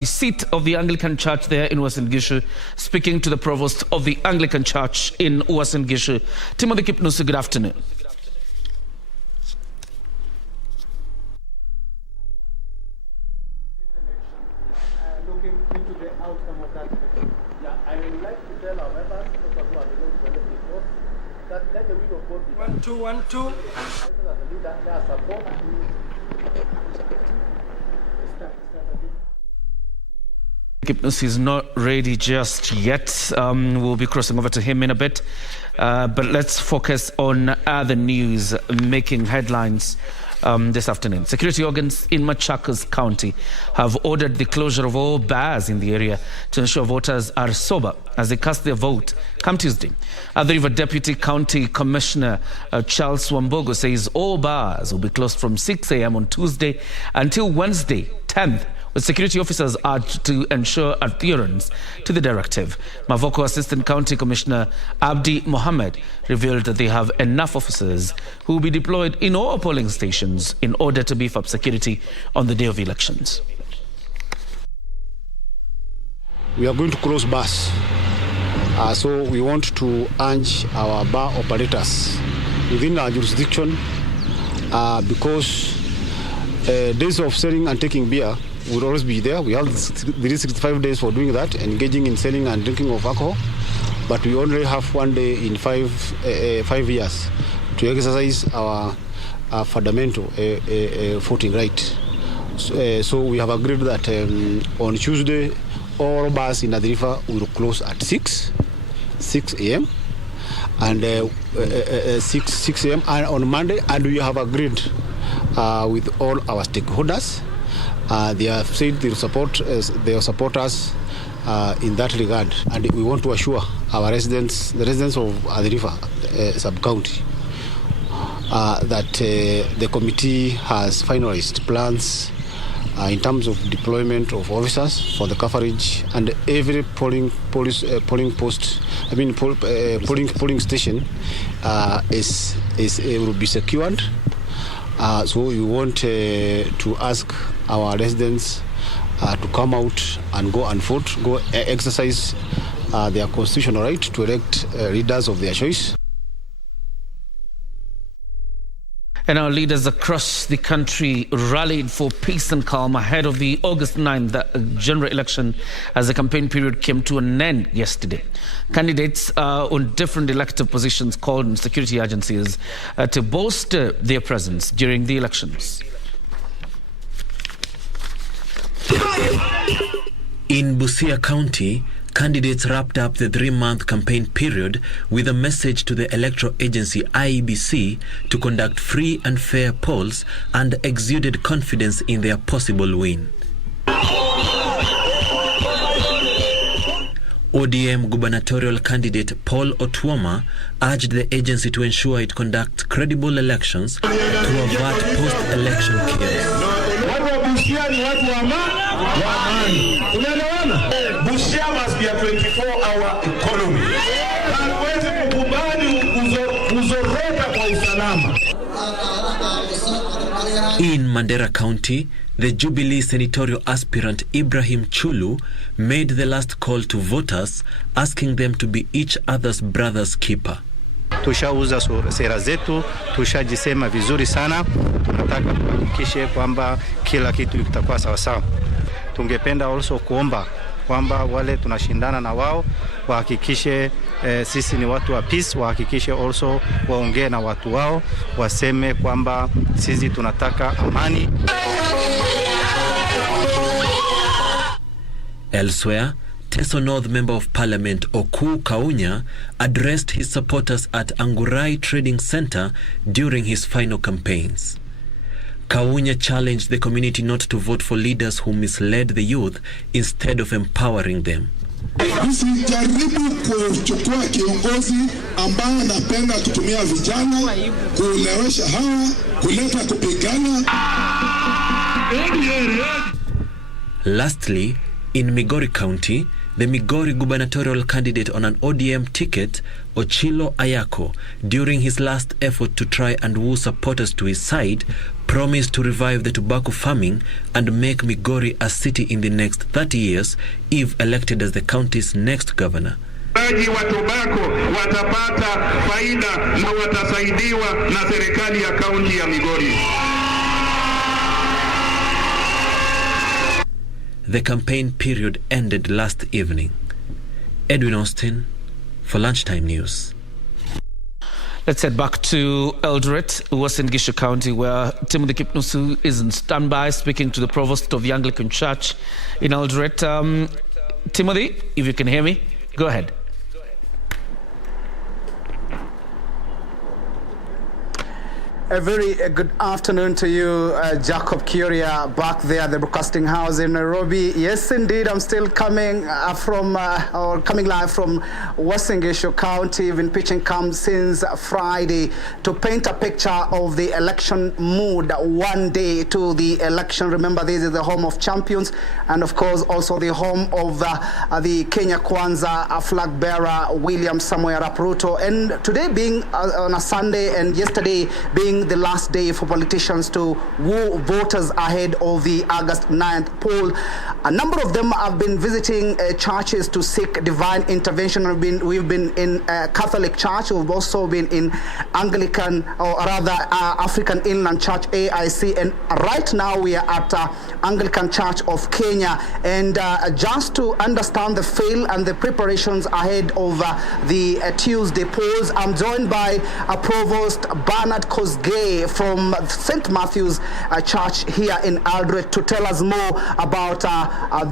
The seat of the Anglican Church there in Uasin Gishu, speaking to the provost of the Anglican Church in Uasin Gishu. Timothy Kipnusu, good afternoon. Looking into the outcome of that election. Yeah, I would like to tell our members, those who are below the vote, that let the will of God be done. 1 2 1 2. Their support Kipnusu is not ready just yet. We'll be crossing over to him in a bit. But let's focus on other news making headlines this afternoon. Security organs in Machakos County have ordered the closure of all bars in the area to ensure voters are sober as they cast their vote come Tuesday. The River Deputy County Commissioner Charles Wambogo says all bars will be closed from 6 a.m. on Tuesday until Wednesday, 10th. With security officers urged to ensure adherence to the directive. Mavoko Assistant County Commissioner Abdi Mohammed revealed that they have enough officers who will be deployed in all polling stations in order to beef up security on the day of elections. We are going to close bars. So we want to urge our bar operators within our jurisdiction because days of selling and taking beer will always be there. We have 365 days for doing that, engaging in selling and drinking of alcohol. But we only have 1 day in 5 years to exercise our fundamental voting right. So we have agreed that on Tuesday, all bars in the river will close at 6 a.m. and 6 a.m. and on Monday, and we have agreed with all our stakeholders. They have said they'll support us in that regard, and we want to assure our residents, the residents of the river sub-county, that the committee has finalized plans in terms of deployment of officers for the coverage, and every polling station will be secured. So we want to ask our residents to come out and go and vote, go exercise their constitutional right to elect leaders of their choice. And our leaders across the country rallied for peace and calm ahead of the August 9th general election as the campaign period came to an end yesterday. Candidates on different elective positions called on security agencies to bolster their presence during the elections. In Busia County, candidates wrapped up the 3-month campaign period with a message to the electoral agency IEBC to conduct free and fair polls and exuded confidence in their possible win. ODM gubernatorial candidate Paul Otuoma urged the agency to ensure it conducts credible elections to avert post-election chaos. Busia must be a 24-hour economy. In Mandera County, the Jubilee senatorial aspirant Ibrahim Chulu made the last call to voters, asking them to be each other's brother's keeper. Tushauza sera zetu, tushajisema vizuri sana. Tunataka kuhakikisha kwamba kila kitu kitakuwa sawa sawa. Tungependa also kuomba kwamba wale tunashindana na wao wahakikishe sisi ni watu wa peace, wahakikishe also waongee na watu wao, waseme kwamba sisi tunataka amani. Elsewhere, Teso North Member of Parliament Oku Kaunya addressed his supporters at Angurai Trading Center during his final campaigns. Kaunya challenged the community not to vote for leaders who misled the youth instead of empowering them. Usijaribu kuchukua kiongozi ambaye anapenda kutumia vijana, kulewesha hawa, kuleta kupigana. Lastly, In Migori County, the Migori gubernatorial candidate on an ODM ticket, Ochilo Ayako, during his last effort to try and woo supporters to his side, promised to revive the tobacco farming and make Migori a city in the next 30 years if elected as the county's next governor. Wa tobacco watapata faida na watasaidiwa na serikali ya kaunti ya Migori. The campaign period ended last evening. Edwin Austin for Lunchtime News. Let's head back to Eldoret, Uasin Gishu County, where Timothy Kipnusu is in standby, speaking to the provost of the Anglican Church in Eldoret. Timothy, if you can hear me, go ahead. A very good afternoon to you, Jacob Kioria, back there at the broadcasting house in Nairobi. Yes, indeed, I'm still coming live from Uasin Gishu County. Been pitching camp since Friday to paint a picture of the election mood one day to the election. Remember, this is the home of champions and, of course, also the home of the Kenya Kwanza flag bearer, William Samoei Arap Ruto. And today being on a Sunday and yesterday being the last day for politicians to woo voters ahead of the August 9th poll. A number of them have been visiting churches to seek divine intervention. We've been in Catholic Church. We've also been in Anglican, or rather African Inland Church, AIC. And right now we are at Anglican Church of Kenya. And just to understand the feel and the preparations ahead of the Tuesday polls, I'm joined by Provost Bernard Kosgei from St. Matthew's Church here in Eldoret to tell us more about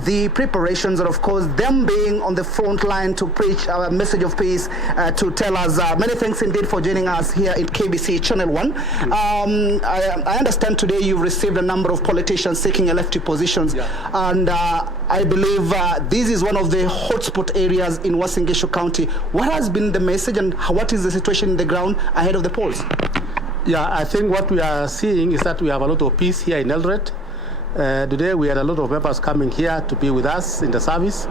the preparations and, of course, them being on the front line to preach a message of peace, to tell us many thanks indeed for joining us here in KBC Channel 1. I understand today you've received a number of politicians seeking elective positions, and I believe this is one of the hotspot areas in Uasin Gishu County. What has been the message and what is the situation in the ground ahead of the polls? Yeah, I think what we are seeing is that we have a lot of peace here in Eldoret. Today we had a lot of members coming here to be with us in the service.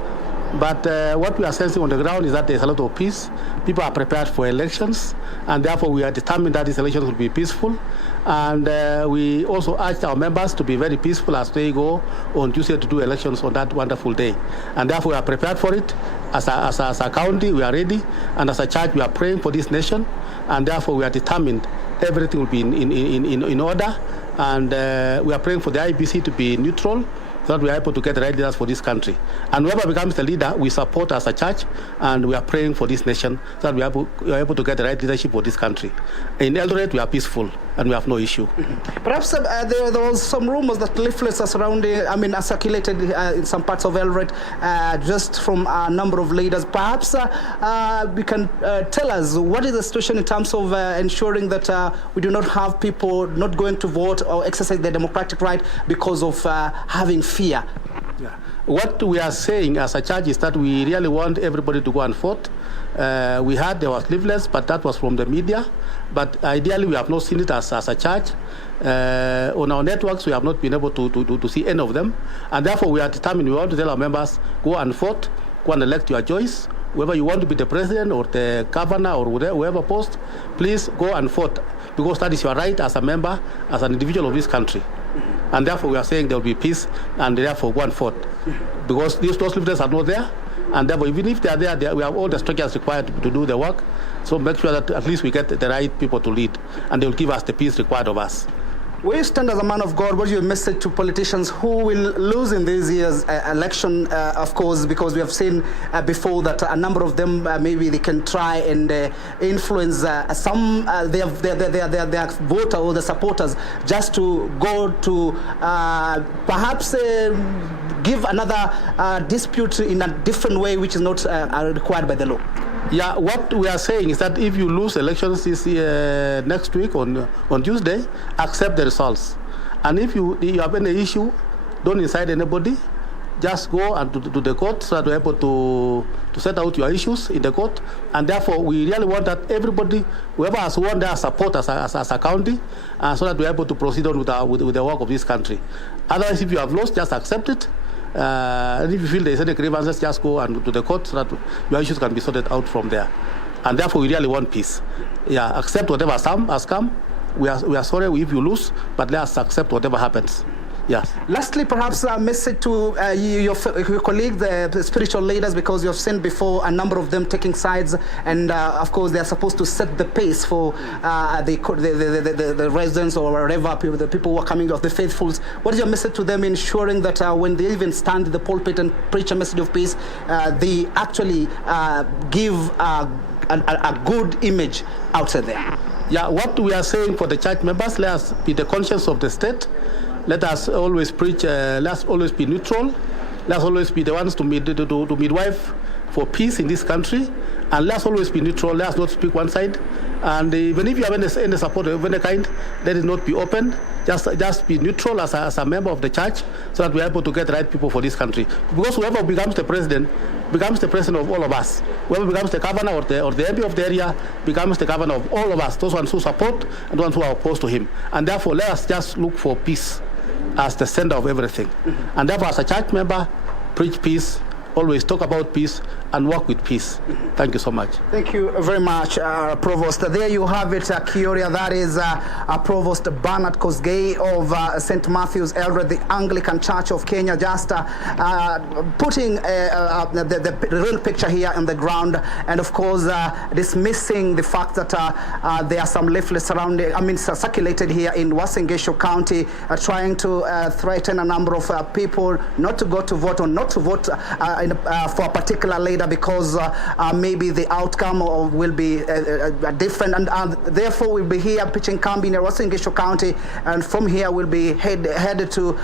But what we are sensing on the ground is that there's a lot of peace. People are prepared for elections, and therefore we are determined that these elections will be peaceful. And we also urge our members to be very peaceful as they go on Tuesday to do elections on that wonderful day. And therefore we are prepared for it. As a county, we are ready. And as a church, we are praying for this nation. And therefore we are determined everything will be in order. And we are praying for the IBC to be neutral, so that we are able to get the right leaders for this country. And whoever becomes the leader, we support as a church, and we are praying for this nation, so that we are able to get the right leadership for this country. In Eldoret, we are peaceful, and we have no issue. Perhaps there was some rumors that leaflets are are circulated in some parts of Eldoret, just from a number of leaders. Perhaps you can tell us what is the situation in terms of ensuring that we do not have people not going to vote or exercise their democratic right because of having fear. Yeah. What we are saying as a church is that we really want everybody to go and vote. We heard there was leaflets, but that was from the media. But ideally, we have not seen it as a church. On our networks, we have not been able to see any of them. And therefore, we are determined, we want to tell our members, go and vote, go and elect your choice. Whoever you want to be the president or the governor or whoever post, please go and vote, because that is your right as a member, as an individual of this country. And therefore, we are saying there will be peace, and therefore go and vote. Because those leaders are not there, and therefore, even if they are there, we have all the structures required to do the work. So make sure that at least we get the right people to lead, and they will give us the peace required of us. Where you stand as a man of God, what is your message to politicians who will lose in this year's election, of course, because we have seen before that a number of them, maybe they can try and influence some their voter or the supporters just to go to perhaps give another dispute in a different way, which is not required by the law. Yeah, what we are saying is that if you lose elections this next week on Tuesday, accept the results. And if you have any issue, don't incite anybody. Just go and to the court so that we're able to set out your issues in the court. And therefore, we really want that everybody, whoever has won their support as a county, so that we're able to proceed on with the work of this country. Otherwise, if you have lost, just accept it. And if you feel there's any grievances, just go and to the court so that your issues can be sorted out from there. And therefore, we really want peace. Yeah, accept whatever has come. We are sorry if you lose, but let us accept whatever happens. Yes. Lastly, perhaps a message to your colleagues, the spiritual leaders, because you have seen before a number of them taking sides, and of course they are supposed to set the pace for the residents or whatever, the people who are coming of the faithfuls. What is your message to them, ensuring that when they even stand in the pulpit and preach a message of peace, they actually give a good image outside there? Yeah, what we are saying for the church members, let us be the conscience of the state. Let us always preach, let's always be neutral. Let's always be the ones to midwife for peace in this country. And let's always be neutral. Let's not speak one side. And even if you have any support of any kind, let it not be open. Just be neutral as a member of the church so that we are able to get the right people for this country. Because whoever becomes the president of all of us. Whoever becomes the governor or the MP of the area becomes the governor of all of us, those ones who support and those ones who are opposed to him. And therefore, let us just look for peace as the center of everything. And therefore, as a church member, preach peace, always talk about peace, and work with peace. Thank you so much. Thank you very much, Provost. There you have it, Kioria. That is Provost Bernard Kosgei of St. Matthew's Eldoret, the Anglican Church of Kenya, just putting the real picture here on the ground, and of course dismissing the fact that there are some leaflets circulated here in Uasin Gishu County trying to threaten a number of people not to go to vote or not to vote for a particular leader because maybe the outcome will be different, and therefore we'll be here pitching camp in Uasin Gishu County, and from here we'll be headed to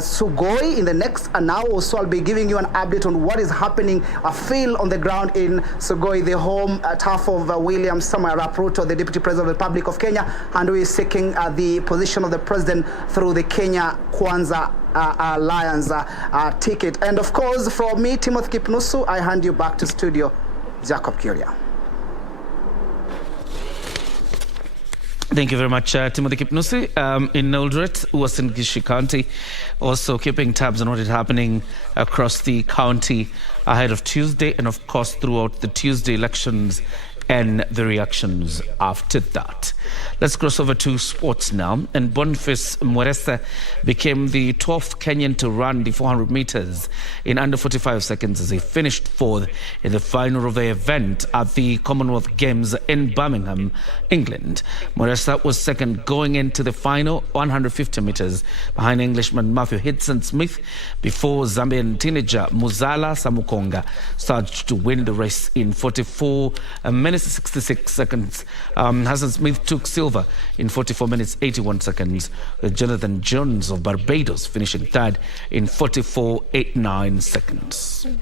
Sugoi in the next an hour or so. I'll be giving you an update on what is happening, a feel on the ground in Sugoi, the home turf of William Samoei Arap Ruto, the Deputy President of the Republic of Kenya, and who is seeking the position of the President through the Kenya Kwanza Alliance ticket. And of course, from me, Timothy Kipnusu, I hand you back to studio, Jacob Kioria. Thank you very much, Timothy Kipnusi. In Eldoret, Uasin Gishu County, also keeping tabs on what is happening across the county ahead of Tuesday, and of course throughout the Tuesday elections and the reactions after that. Let's cross over to sports now. And Boniface Mweresa became the 12th Kenyan to run the 400 meters in under 45 seconds as he finished fourth in the final of the event at the Commonwealth Games in Birmingham, England. Mweresa was second going into the final 150 meters behind Englishman Matthew Hudson-Smith before Zambian teenager Muzala Samukonga started to win the race in 44 minutes 66 seconds. Hudson-Smith took silver in 44 minutes 81 seconds, with Jonathan Jones of Barbados finishing third in 44.89 seconds. And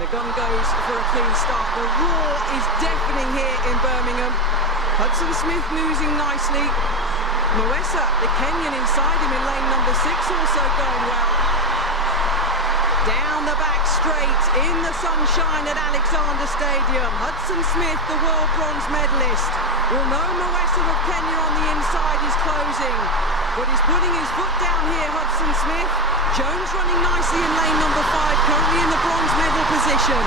the gun goes for a clean start. The roar is deafening here in Birmingham. Hudson-Smith losing nicely. Mweresa, the Kenyan inside him in lane number 6, also going well. Down the back straight in the sunshine at Alexander Stadium. Hudson-Smith, the world bronze medalist. Well, no, Mweresa of Kenya on the inside is closing, but he's putting his foot down here, Hudson-Smith. Jones running nicely in lane number 5, currently in the bronze medal position.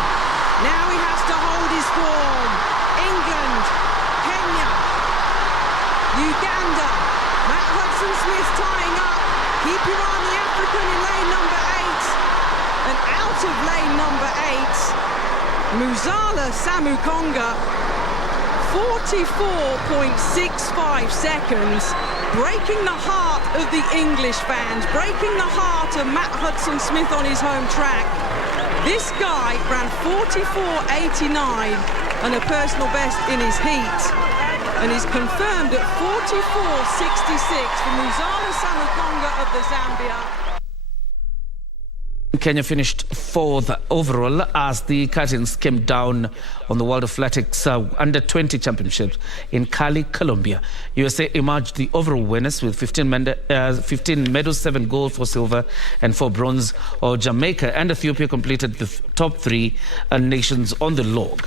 Now he has to hold his form. England, Kenya, Uganda. Matt Hudson-Smith tying up. Keep your eye on the African in lane number 8. And out of lane number 8, Muzala Samukonga, 44.65 seconds, breaking the heart of the English fans, breaking the heart of Matt Hudson-Smith on his home track. This guy ran 44.89 and a personal best in his heat, and is confirmed at 44.66 for Muzala Samukonga of the Zambia. Kenya finished fourth overall as the curtains came down on the World Athletics Under-20 Championships in Cali, Colombia. USA emerged the overall winners with 15 medals, 7 gold, 4 silver and 4 bronze. Jamaica and Ethiopia completed the top 3 nations on the log.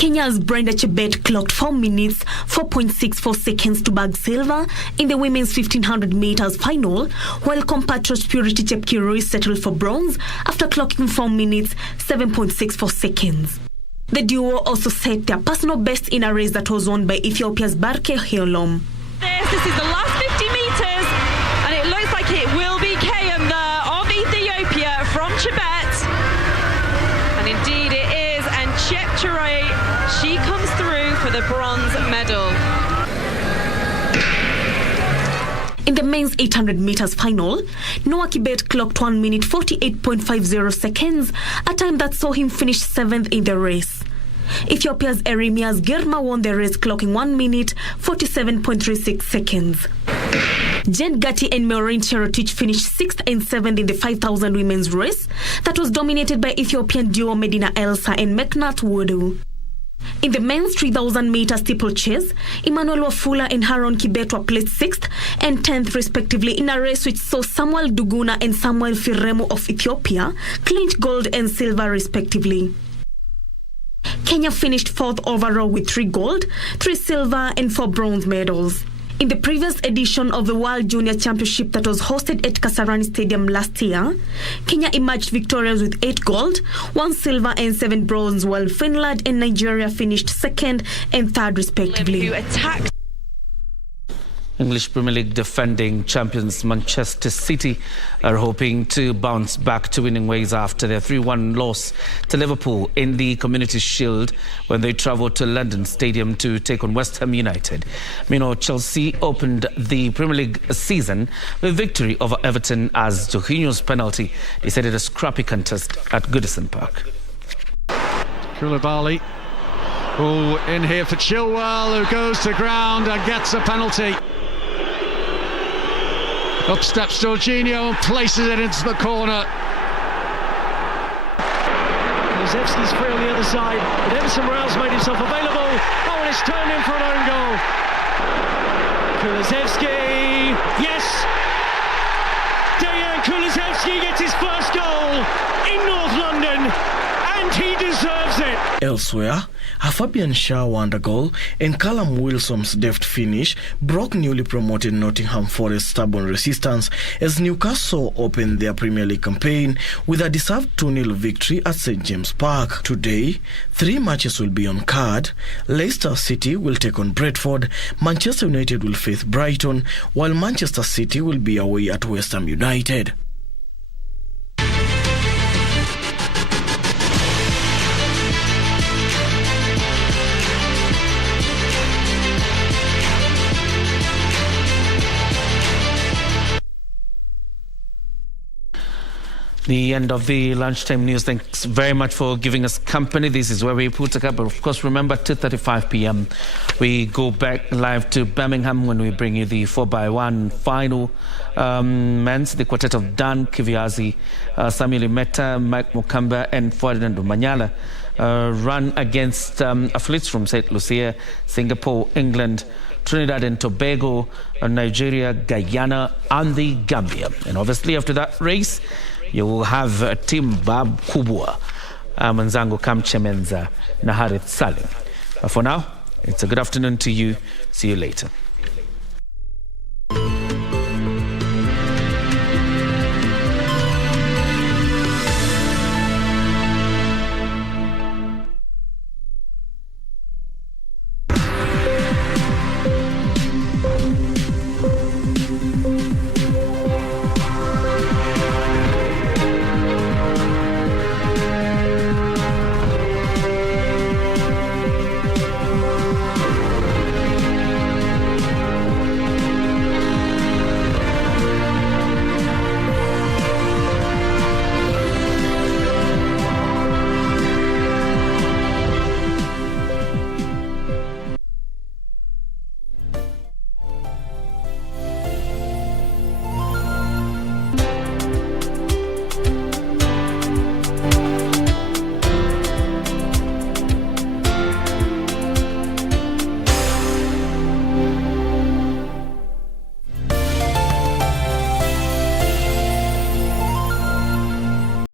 Kenya's Brenda Chebet clocked 4 minutes, 4.64 seconds to bag silver in the women's 1500 meters final, while compatriot Purity Chepkirui settled for bronze after clocking 4 minutes, 7.64 seconds. The duo also set their personal best in a race that was won by Ethiopia's Barke Hyolom. This is the last 50 meters, and it looks like it will be Kayam of Ethiopia from Chebet. And indeed it is, and Chepkirui, she comes through for the bronze medal. In the men's 800 meters final, Noah Kibet clocked 1 minute 48.50 seconds, a time that saw him finish 7th in the race. Ethiopia's Eremias Girma won the race, clocking 1 minute 47.36 seconds. Jen Gatti and Maureen Cherotich finished 6th and 7th in the 5,000 women's race that was dominated by Ethiopian duo Medina Elsa and Meknat Wudu. In the men's 3,000 meter steeplechase, Emmanuel Wafula and Haron Kibet were placed 6th and 10th respectively in a race which saw Samuel Duguna and Samuel Firemo of Ethiopia clinch gold and silver respectively. Kenya finished 4th overall with 3 gold, 3 silver and 4 bronze medals. In the previous edition of the World Junior Championship that was hosted at Kasarani Stadium last year, Kenya emerged victorious with 8 gold, 1 silver and 7 bronze, while Finland and Nigeria finished 2nd and 3rd respectively. English Premier League defending champions Manchester City are hoping to bounce back to winning ways after their 3-1 loss to Liverpool in the Community Shield when they travelled to London Stadium to take on West Ham United. Meanwhile, Chelsea opened the Premier League season with victory over Everton as Jorginho's penalty decided a scrappy contest at Goodison Park. Koulibaly, in here for Chilwell, who goes to ground and gets a penalty. Up steps Jorginho and places it into the corner. Kulusevski's free on the other side, but Emerson Royale's made himself available. Oh, and it's turned in for an own goal. Kulusevski, yes! Dejan Kulusevski gets his first goal in North London, and he deserves it. Elsewhere, Fabian Schär won a goal and Callum Wilson's deft finish broke newly promoted Nottingham Forest's stubborn resistance as Newcastle opened their Premier League campaign with a deserved 2-0 victory at St James Park. Today, 3 matches will be on card. Leicester City will take on Brentford, Manchester United will face Brighton, while Manchester City will be away at West Ham United. The end of the lunchtime news. Thanks very much for giving us company. This is where we put a couple. Of course, remember 2:35 p.m. we go back live to Birmingham when we bring you the 4x1 final. Men's, the quartet of Dan Kiviazi, Samuel Imeta, Mike Mukamba and Ferdinand Manyala run against athletes from St. Lucia, Singapore, England, Trinidad and Tobago, Nigeria, Guyana and the Gambia. And obviously after that race, you will have Team Bab Kubwa, Manzango Kamchemenza, na Harith Salim. But for now, it's a good afternoon to you. See you later.